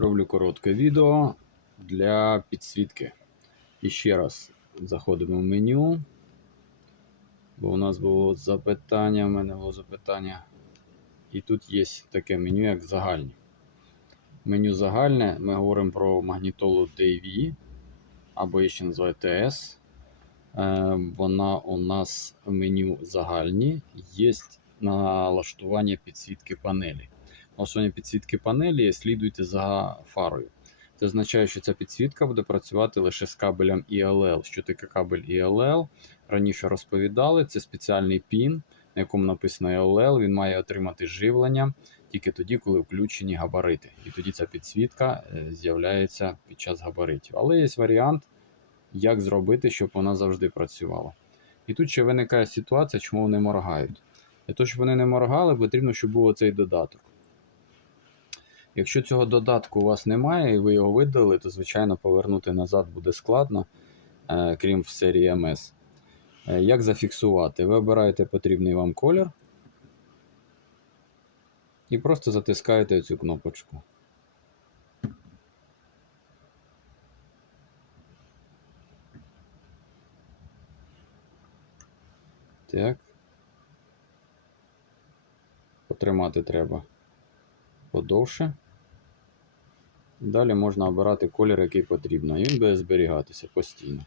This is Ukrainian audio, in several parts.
Роблю коротке відео для підсвітки. І ще раз заходимо в меню. Бо у нас було запитання, в мене було запитання. І тут є таке меню, як загальні. Меню загальне ми говоримо про магнітолу DV, або ще називають TS. Е, Вона у нас в меню загальні. Є налаштування підсвітки панелі. Налаштування підсвітки панелі слідуйте за фарою. Це означає, що ця підсвітка буде працювати лише з кабелем ILL. Що таке кабель ILL? Раніше розповідали, це спеціальний пін, на якому написано ILL. Він має отримати живлення тільки тоді, коли включені габарити. І тоді ця підсвітка е, з'являється під час габаритів. Але є варіант, як зробити, щоб вона завжди працювала. І тут ще виникає ситуація, чому вони моргають. Для того, щоб вони не моргали, потрібно, щоб був цей додаток. Якщо цього додатку у вас немає і ви його видали, то, звичайно, повернути назад буде складно, е, крім в серії MS. Е, Як зафіксувати? Ви обираєте потрібний вам колір і просто затискаєте цю кнопочку. Так. Потримати треба подовше. Далі можна обирати колір, який потрібно, і він буде зберігатися постійно.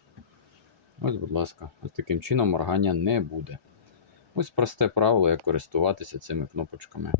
Ось, будь ласка, ось таким чином моргання не буде. Ось просте правило, як користуватися цими кнопочками.